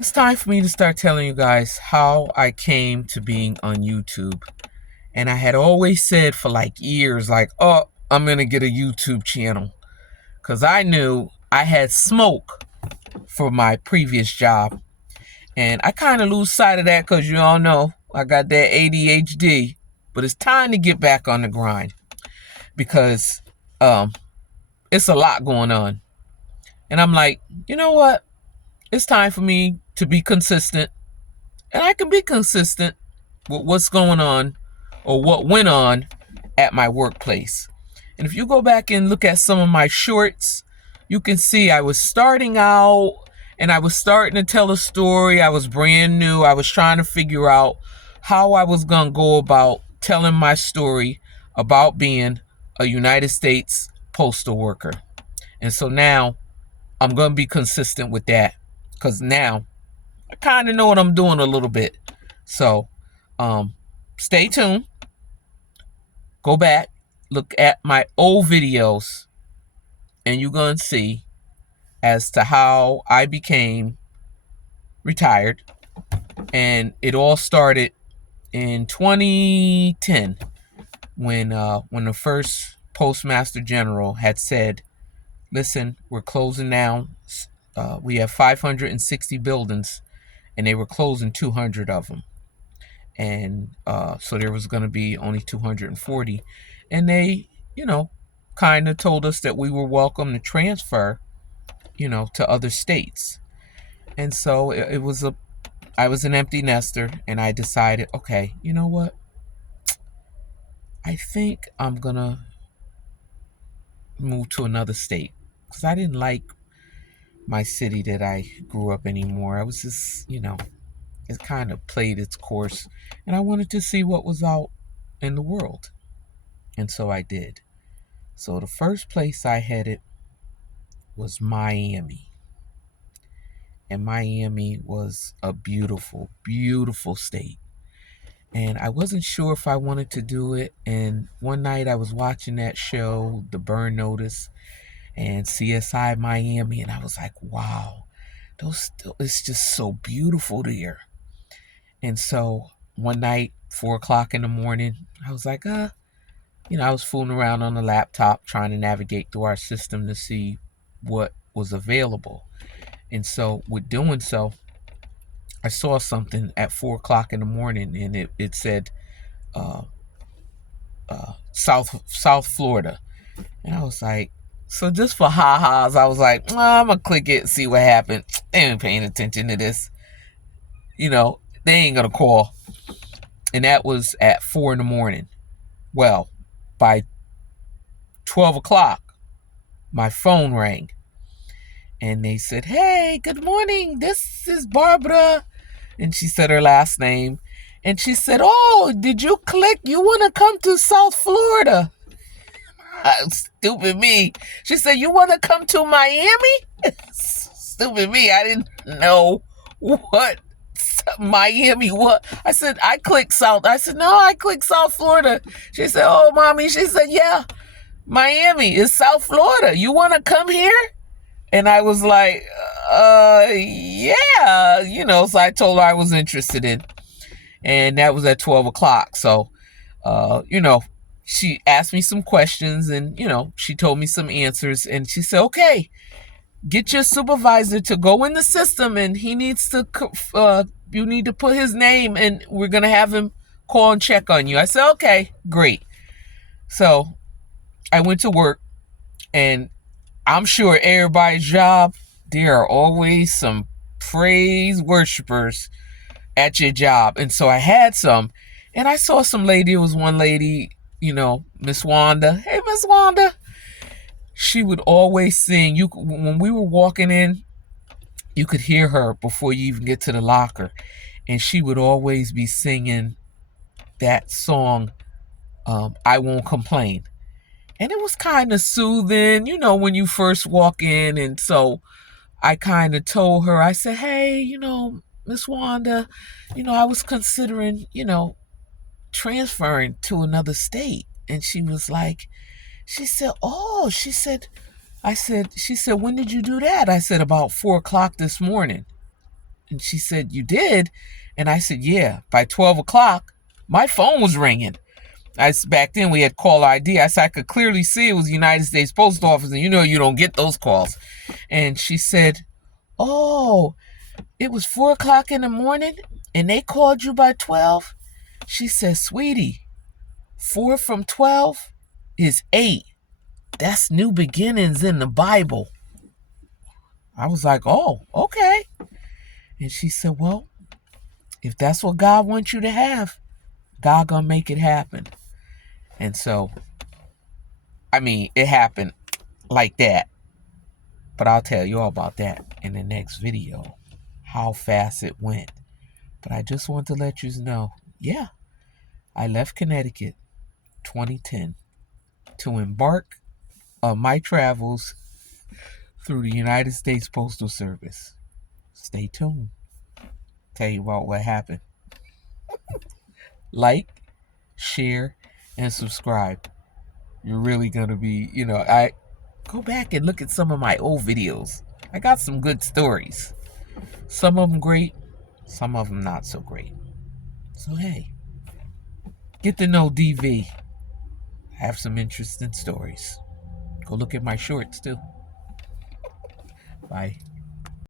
It's time for me to start telling you guys how I came to being on YouTube. And I had always said for like years, like, oh, I'm going to get a YouTube channel. Because I knew I had smoke for my previous job. And I kind of lose sight of that because you all know I got that ADHD. But it's time to get back on the grind because um, it's a lot going on. And I'm like, you know what? It's time for me to be consistent. And I can be consistent with what's going on or what went on at my workplace. And if you go back and look at some of my shorts, you can see I was starting out and I was starting to tell a story. I was brand new. I was trying to figure out how I was going to go about telling my story about being a United States postal worker. And so now I'm going to be consistent with that because now I kind of know what I'm doing a little bit. So stay tuned. Go back, look at my old videos, and you're going to see as to how I became retired. And it all started in 2010 when the first Postmaster General had said, listen, we're closing down. We have 560 buildings, and they were closing 200 of them. And so there was going to be only 240. And they, kind of told us that we were welcome to transfer, to other states. And so I was an empty nester, and I decided, okay, you know what? I think I'm going to move to another state because I didn't like my city that I grew up anymore. I was just, it kind of played its course, and I wanted to see what was out in the world. And so I did. So the first place I headed was Miami. And Miami was a beautiful, beautiful state. And I wasn't sure if I wanted to do it. And one night I was watching that show, The Burn Notice, and CSI Miami, and I was like, wow, it's just so beautiful there. And so one night, 4 o'clock in the morning, I was like, I was fooling around on the laptop trying to navigate through our system to see what was available. And so with doing so, I saw something at 4 o'clock in the morning, and it said South Florida. And I was like, so just for ha-has, I was like, I'm going to click it and see what happened. They ain't paying attention to this. They ain't going to call. And that was at 4 in the morning. Well, by 12 o'clock, my phone rang. And they said, hey, good morning. This is Barbara. And she said her last name. And she said, oh, did you click? You want to come to South Florida? Stupid me. She said, you want to come to Miami? Stupid me. I didn't know what Miami was. I said, I clicked South. I said, no, I clicked South Florida. She said, oh, mommy. She said, yeah, Miami is South Florida. You want to come here? And I was like, yeah, so I told her I was interested in. And that was at 12 o'clock. So, she asked me some questions and, she told me some answers. And she said, okay, get your supervisor to go in the system and he needs to, you need to put his name and we're going to have him call and check on you. I said, okay, great. So I went to work, and I'm sure everybody's job, there are always some praise worshipers at your job. And so I had some, and I saw some lady. It was one lady, Miss Wanda. Hey, Miss Wanda. She would always sing. When we were walking in, you could hear her before you even get to the locker. And she would always be singing that song, I Won't Complain. And it was kind of soothing, when you first walk in. And so I kind of told her, I said, hey, Miss Wanda, I was considering, transferring to another state. And she was like, she said, oh, she said, when did you do that? I said, about 4 o'clock this morning. And she said, you did? And I said, yeah. By 12 o'clock, my phone was ringing. Back then we had call ID. I said I could clearly see it was the United States Post Office, and you know you don't get those calls. And she said, oh, it was 4 o'clock in the morning and they called you by 12? She said, sweetie, 4 from 12 is 8. That's new beginnings in the Bible. I was like, oh, okay. And she said, well, if that's what God wants you to have, God gonna make it happen. And so, I mean, it happened like that. But I'll tell you all about that in the next video, how fast it went. But I just want to let you know, yeah, I left Connecticut 2010 to embark on my travels through the United States Postal Service. Stay tuned. Tell you about what happened. Like, share, and subscribe. You're really gonna be, I go back and look at some of my old videos. I got some good stories. Some of them great, some of them not so great. So hey, get to know DV. Have some interesting stories. Go look at my shorts too. Bye.